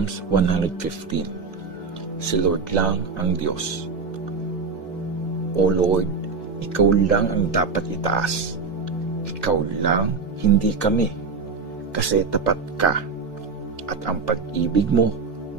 Psalms 115. Si Lord lang ang Diyos. O Lord, Ikaw lang ang dapat itaas. Ikaw lang, hindi kami. Kasi tapat ka. At ang pag-ibig mo,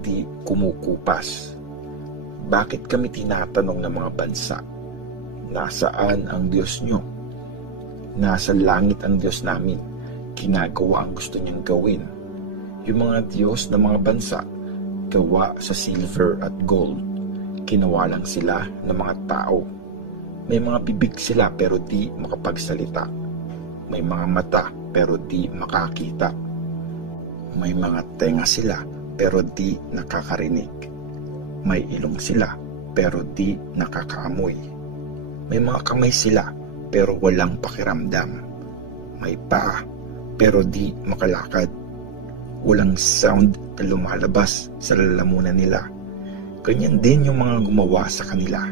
di kumukupas. Bakit kami tinatanong ng mga bansa? Nasaan ang Diyos nyo? Nasa langit ang Diyos namin. Ginagawa ang gusto niyang gawin. Yung mga Diyos ng mga bansa, gawa sa silver at gold. Ginawa lang sila ng mga tao. May mga bibig sila pero di makapagsalita. May mga mata pero di makakita. May mga tenga sila pero di nakakarinig. May ilong sila pero di nakakaamoy. May mga kamay sila pero walang pakiramdam. May paa pero di makalakad. Walang sound na lumalabas sa lalamunan nila. Ganyan din yung mga gumawa sa kanila.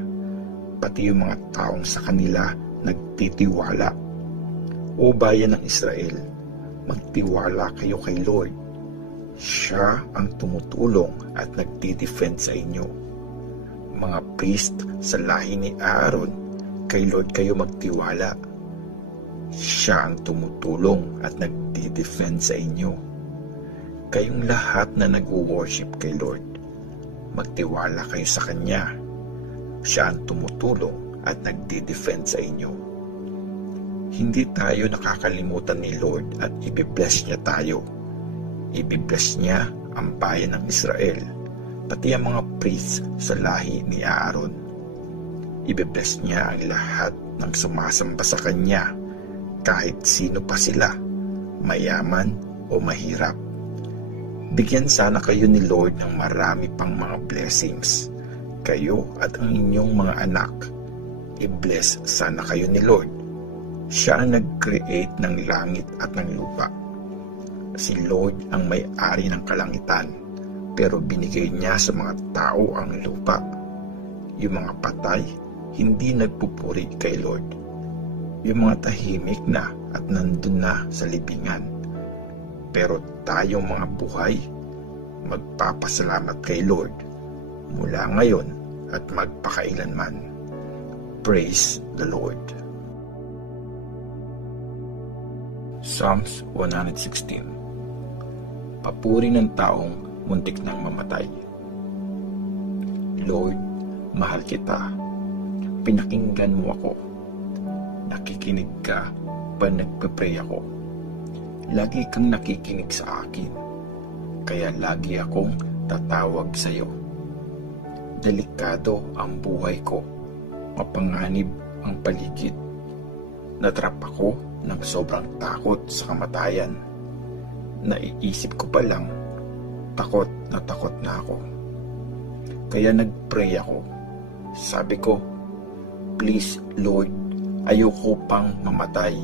Pati yung mga taong sa kanila nagtitiwala. O bayan ng Israel, magtiwala kayo kay Lord. Siya ang tumutulong at nagtidefend sa inyo. Mga priest sa lahi ni Aaron, kay Lord kayo magtiwala. Siya ang tumutulong at nagtidefend sa inyo. Kayong lahat na nag-worship kay Lord, magtiwala kayo sa Kanya. Siya ang tumutulong at nagdi-defend sa inyo. Hindi tayo nakakalimutan ni Lord at ibibless niya tayo. Ibibless niya ang bayan ng Israel, pati ang mga priests sa lahi ni Aaron. Ibibless niya ang lahat ng sumasamba sa Kanya, kahit sino pa sila, mayaman o mahirap. Bigyan sana kayo ni Lord ng marami pang mga blessings. Kayo at ang inyong mga anak. I-bless sana kayo ni Lord. Siya ang nag-create ng langit at ng lupa. Si Lord ang may-ari ng kalangitan, pero binigay niya sa mga tao ang lupa. Yung mga patay, hindi nagpupuri kay Lord. Yung mga tahimik na at nandun na sa libingan. Pero tayong mga buhay, magpapasalamat kay Lord mula ngayon at magpakailanman. Praise the Lord. Psalms 116. Papuri ng taong muntik nang mamatay. Lord, mahal kita. Pinakinggan mo ako. Nakikinig ka pa nagpe-pray ako. Lagi kang nakikinig sa akin, kaya lagi akong tatawag sa iyo. Delikado ang buhay ko, mapanganib ang paligid. Natrap ako ng sobrang takot sa kamatayan. Naiisip ko pa lang, takot na ako. Kaya nag-pray ako. Sabi ko, please Lord, ayoko pang mamatay.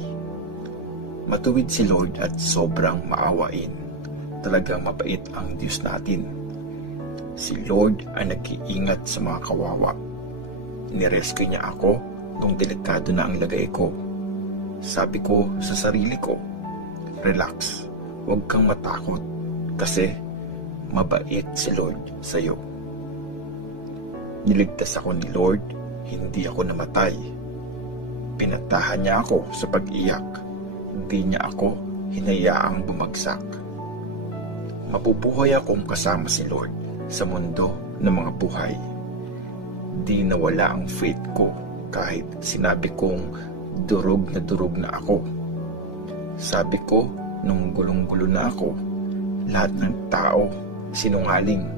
Matuwid si Lord at sobrang maawain. Talagang mabait ang Diyos natin. Si Lord ang nag-iingat sa mga kawawa. Nirescue niya ako nung delikado na ang lagay ko. Sabi ko sa sarili ko, relax, huwag kang matakot kasi mabait si Lord sa iyo. Niligtas ako ni Lord, hindi ako namatay. Pinatahan niya ako sa pag-iyak. Hindi niya ako hinayaang bumagsak. Mabubuhay akong kasama si Lord sa mundo ng mga buhay. Di nawala ang faith ko kahit sinabi kong durog na ako. Sabi ko nung gulong-gulo na ako, lahat ng tao sinungaling.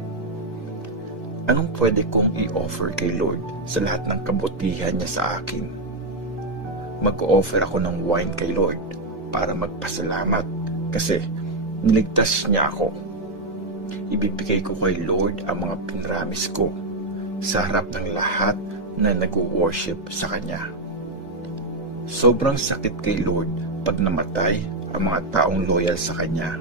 Anong pwede kong i-offer kay Lord sa lahat ng kabutihan niya sa akin? Mag-o-offer ako ng wine kay Lord para magpasalamat kasi niligtas niya ako. Ibibigay ko kay Lord ang mga pinramis ko sa harap ng lahat na nag-worship sa Kanya. Sobrang sakit kay Lord pag namatay ang mga taong loyal sa Kanya.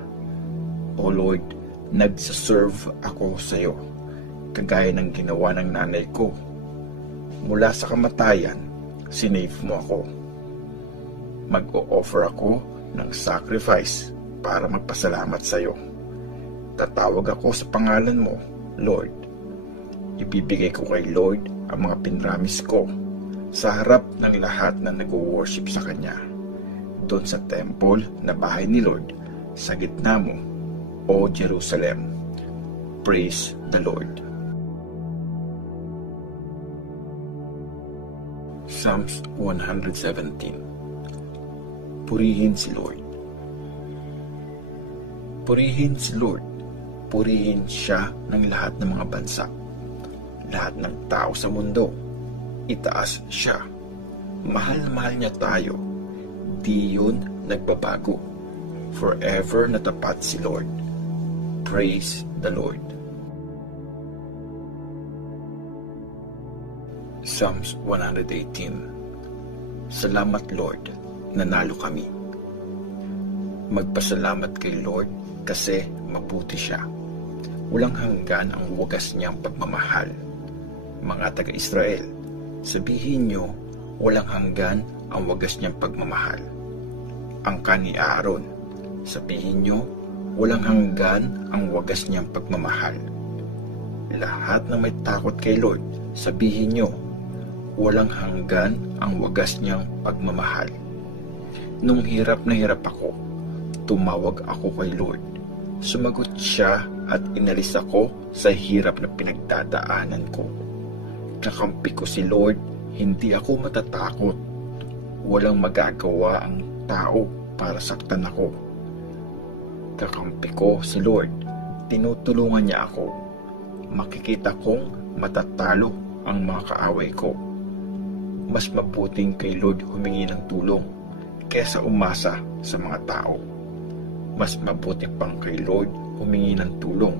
O Lord, nagsaserve ako sa iyo, kagaya ng ginawa ng nanay ko. Mula sa kamatayan, sinave mo ako. Mag-o-offer ako ng sacrifice para magpasalamat sa iyo. Tatawag ako sa pangalan mo, Lord. Ibibigay ko kay Lord ang mga pinramis ko sa harap ng lahat na nag-worship sa Kanya. Doon sa temple na bahay ni Lord, sa gitna mo, O Jerusalem. Praise the Lord. Psalms 117. Purihin si Lord. Purihin si Lord. Purihin siya ng lahat ng mga bansa. Lahat ng tao sa mundo, itaas siya. Mahal-mahal niya tayo. Di yun nagbabago. Forever na tapat si Lord. Praise the Lord. Psalms 118. Salamat Lord, nanalo kami. Magpasalamat kay Lord kasi mabuti siya. Walang hanggan ang wagas niyang pagmamahal. Mga taga-Israel, sabihin niyo, walang hanggan ang wagas niyang pagmamahal. Ang kani Aaron, sabihin niyo, walang hanggan ang wagas niyang pagmamahal. Lahat na may takot kay Lord, sabihin niyo, walang hanggan ang wagas niyang pagmamahal. Nung hirap na hirap ako, tumawag ako kay Lord. Sumagot siya at inalis ako sa hirap na pinagdadaanan ko. Kakampi ko si Lord, hindi ako matatakot. Walang magagawa ang tao para saktan ako. Kakampi ko si Lord, tinutulungan niya ako. Makikita kong matatalo ang mga kaaway ko. Mas mabuting kay Lord humingi ng tulong kaysa umasa sa mga tao. Mas mabuti pang kay Lord humingi ng tulong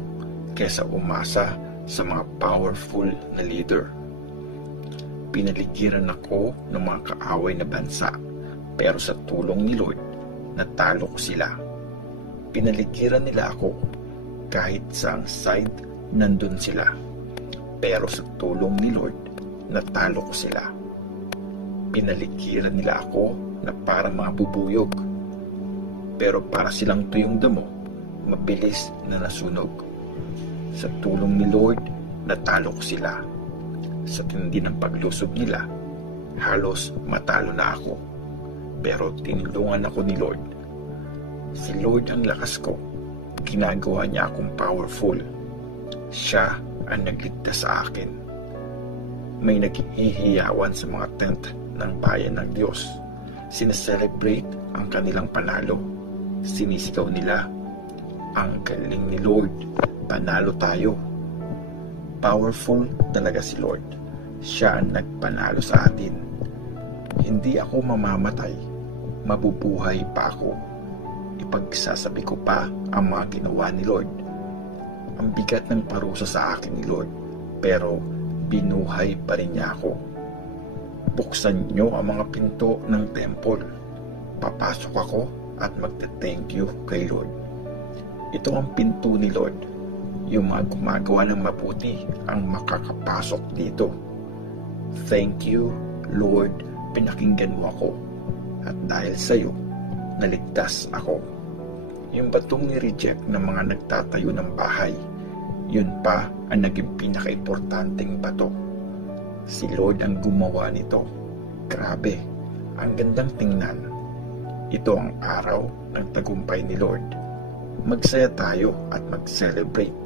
kaysa umasa sa mga powerful na leader. Pinaligiran ako ng mga kaaway na bansa, pero sa tulong ni Lord, natalo ko sila. Pinaligiran nila ako, kahit saang side nandun sila, pero sa tulong ni Lord, natalo ko sila. Pinaligiran nila ako na parang mga bubuyog, pero para silang tuyong damo, mabilis na nasunog. Sa tulong ni Lord, natalo ko sila. Sa tindi ng paglusob nila, halos matalo na ako. Pero tinulungan ako ni Lord. Si Lord ang lakas ko. Ginagawa niya akong powerful. Siya ang nagligtas sa akin. May naghihiyawan sa mga tent ng bayan ng Diyos. Sineselebrate ang kanilang panalo. Sinisigaw nila, ang galing ni Lord, panalo tayo. Powerful talaga si Lord. Siya ang nagpanalo sa atin. Hindi ako mamamatay, mabubuhay pa ako. Ipagsasabi ko pa ang mga ginawa ni Lord. Ang bigat ng parusa sa akin ni Lord, pero binuhay pa rin niya ako. Buksan niyo ang mga pinto ng temple. Papasok ako at magte-thank you kay Lord. Ito ang pinto ni Lord. Yung mga gumagawa ng mabuti ang makakapasok dito. Thank you, Lord, pinakinggan mo ako. At dahil sa iyo, naligtas ako. Yung batong ni-reject ng mga nagtatayo ng bahay, yun pa ang naging pinaka-importanting bato. Si Lord ang gumawa nito. Grabe, ang gandang tingnan. Ito ang araw ng tagumpay ni Lord. Magsaya tayo at mag-celebrate.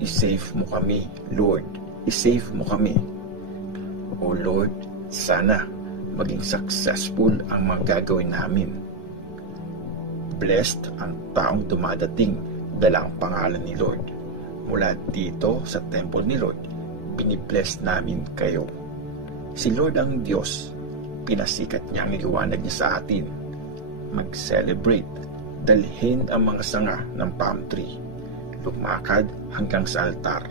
I-save mo kami, Lord. I-save mo kami. O Lord, sana maging successful ang mga gagawin namin. Blessed ang taong dumadating dala ang pangalan ni Lord. Mula dito sa temple ni Lord, binibless namin kayo. Si Lord ang Diyos. Pinasikat niya ang liwanag niya sa atin. Mag-celebrate. Dalhin ang mga sanga ng palm tree. Lumakad hanggang sa altar.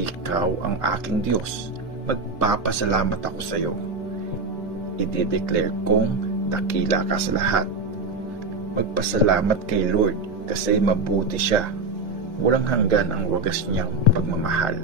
Ikaw ang aking Diyos. Magpapasalamat ako sa iyo. I-declare kong dakila ka sa lahat. Magpasalamat kay Lord kasi mabuti siya. Walang hanggan ang wagas niyang pagmamahal.